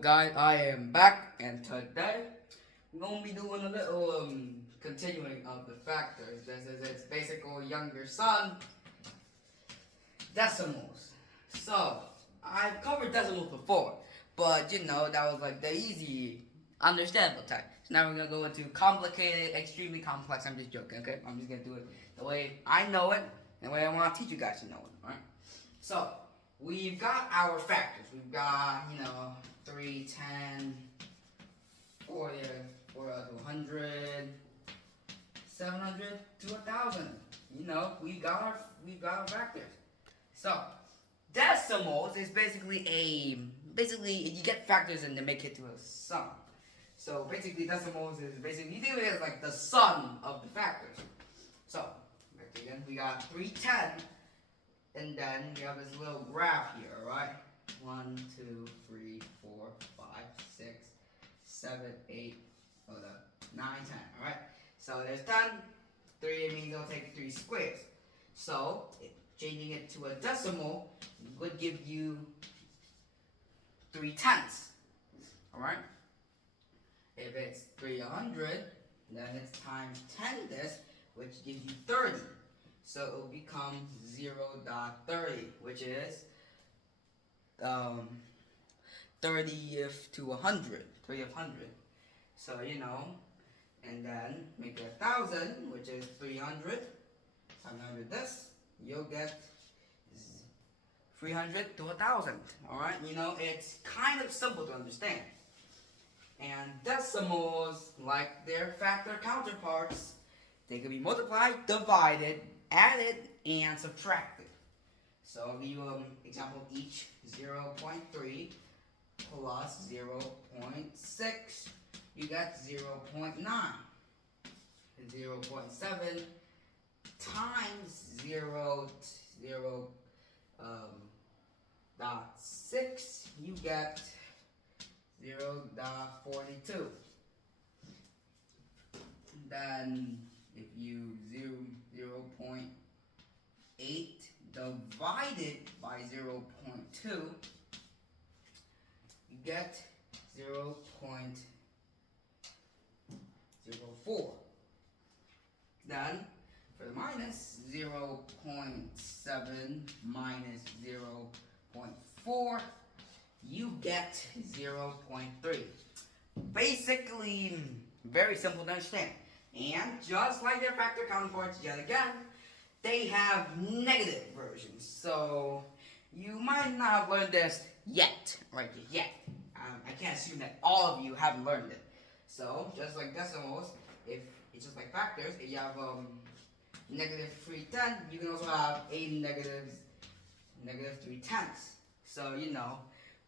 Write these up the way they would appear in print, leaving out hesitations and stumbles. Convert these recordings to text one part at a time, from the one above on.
up, guys? I am back, and today we're gonna be doing a little continuing of the factors. This is its basically younger son, decimals. So I've covered decimals before, but that was like the easy, understandable type. So now we're gonna go into complicated, extremely complex. I'm just joking, okay? I'm just gonna do it the way I know it, and the way I want to teach you guys to know it. All right? So we've got our factors. We've got 3, 10, 40, 100, 700 to 1,000. We've got our factors. So decimals is basically you get factors and they make it to a sum. So basically decimals is basically you think of it as like the sum of the factors. So back again, we got 310, and then we have this little graph here, alright? 1, 2, 3, 4, 5, 6, 7, 8, 9, 10, alright? So there's 10, 3 it means it'll take 3 squares. So changing it to a decimal would give you 3/10. Alright? If it's 300, then it's times 10 this, which gives you 30. So it will become 0.30, which is 30th to 100, 3 of 100. So and then make it 1,000, which is 300 times 100 this, you'll get 300 to 1,000. Alright, it's kind of simple to understand. And decimals, like their factor counterparts, they can be multiplied, divided, added, and subtracted. So I'll give you an example each. 0.3 plus 0.6, you got 0.9. 0.7 times 0.6, you get 0.42. Then if you 0.8 divided by 0.2, you get 0.04. Then for the minus, 0.7 minus 0.4, you get 0.3. Basically, very simple to understand. And just like their factor counterparts, yet again, they have negative versions. So you might not have learned this yet, right? Yet. I can't assume that all of you haven't learned it. So just like decimals, if it's just like factors, if you have negative 3/10, you can also have a negative 3/10. So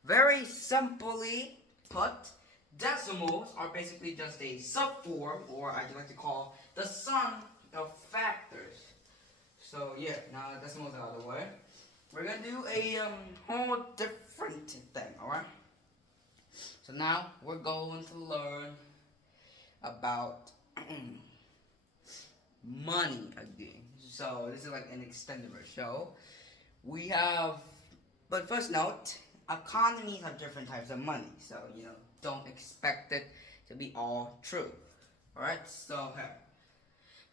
very simply put, decimals are basically just a subform, or I like to call the sum of factors. So yeah, now that decimals are out of the way, we're gonna do a whole different thing, alright? So now we're going to learn about money again. So this is like an extended show. We have, but first note, economies have different types of money. So don't expect it to be all true. Alright, so here,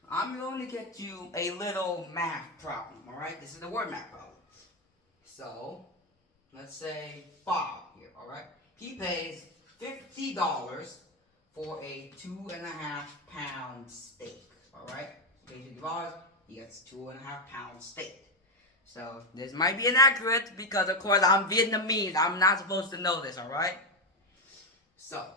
I'm going to get you a little math problem, alright? This is the word math problem. So, let's say Bob here, alright? He pays $50 for a 2.5-pound steak, alright? He pays $50, he gets 2.5-pound steak. So, this might be inaccurate because, of course, I'm Vietnamese. I'm not supposed to know this, alright? So,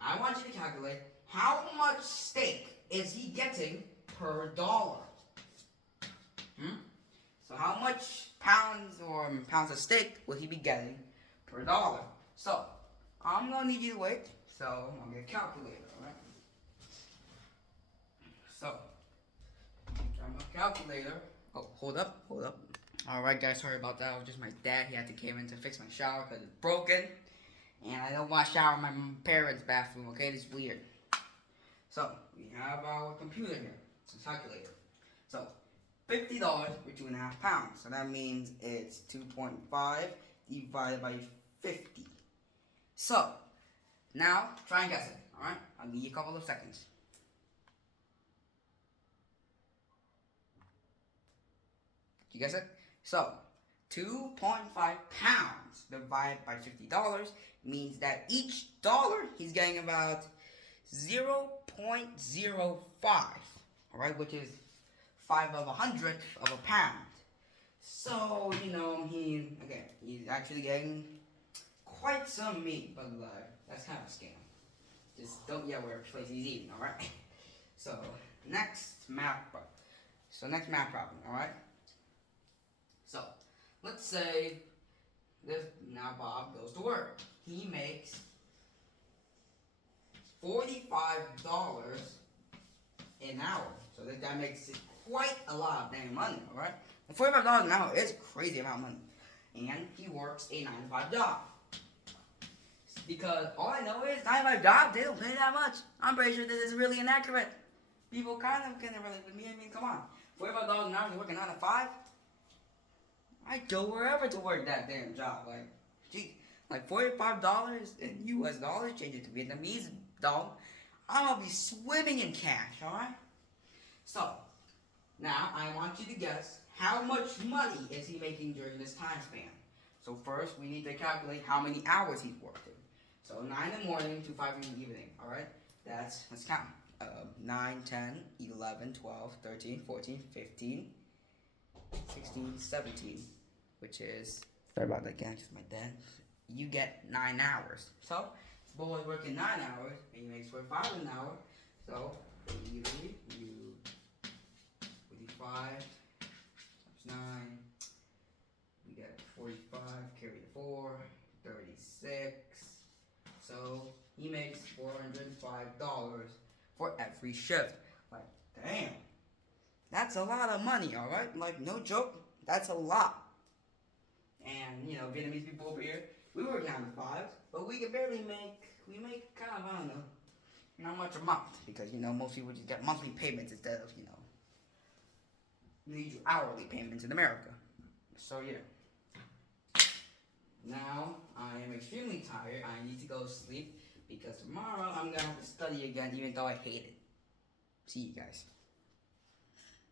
I want you to calculate how much steak is he getting per dollar. So how much pounds of steak will he be getting per dollar? So I'm gonna need you to wait. So I'm gonna get a calculator, alright? So I'm a calculator. Oh, hold up. Alright guys, sorry about that. It was just my dad. He had to came in to fix my shower because it's broken. And I don't want to shower in my parents' bathroom, okay? It's weird. So, we have our computer here. It's a calculator. So, $50 for 2.5 pounds. So that means it's 2.5 divided by 50. So, now try and guess it, alright? I'll give you a couple of seconds. Did you guess it? So, 2.5 pounds divided by $50 means that each dollar he's getting about 0.05, alright, which is 5 of 100th of a pound. So, he's actually getting quite some meat, but that's kind of a scam. Just don't yell where place he's eating, alright? So, next math problem, alright? So, let's say now Bob goes to work. He makes $45 an hour. So this guy makes quite a lot of damn money, alright? $45 an hour is a crazy amount of money. And he works a 9-to-5 job. Because all I know is 9-to-5 jobs, they don't pay that much. I'm pretty sure this is really inaccurate. People kind of can relate with me. I mean, come on. $45 an hour to work a 9-to-5? I'd go wherever to work that damn job. Like, gee, like $45 in US dollars, change it to Vietnamese dollar, I'm gonna be swimming in cash, alright? So, now I want you to guess how much money is he making during this time span. So first, we need to calculate how many hours he's working. So 9 in the morning to 5 in the evening, alright? Let's count. 9, 10, 11, 12, 13, 14, 15, 16, 17, which is, sorry about that again, just my dad. You get 9 hours. So, this boy is working 9 hours, and he makes $45 an hour. So, immediately, you 45 times 9, you get 45, carry the 4, 36. So, he makes $405 for every shift. Like, damn. That's a lot of money, alright? Like, no joke, that's a lot. And, Vietnamese people over here, we work 9-to-5, but we can barely we make kind of, I don't know, not much a month. Because, most people just get monthly payments instead of, usual hourly payments in America. So, yeah. Now, I am extremely tired. I need to go sleep because tomorrow I'm going to have to study again, even though I hate it. See you guys.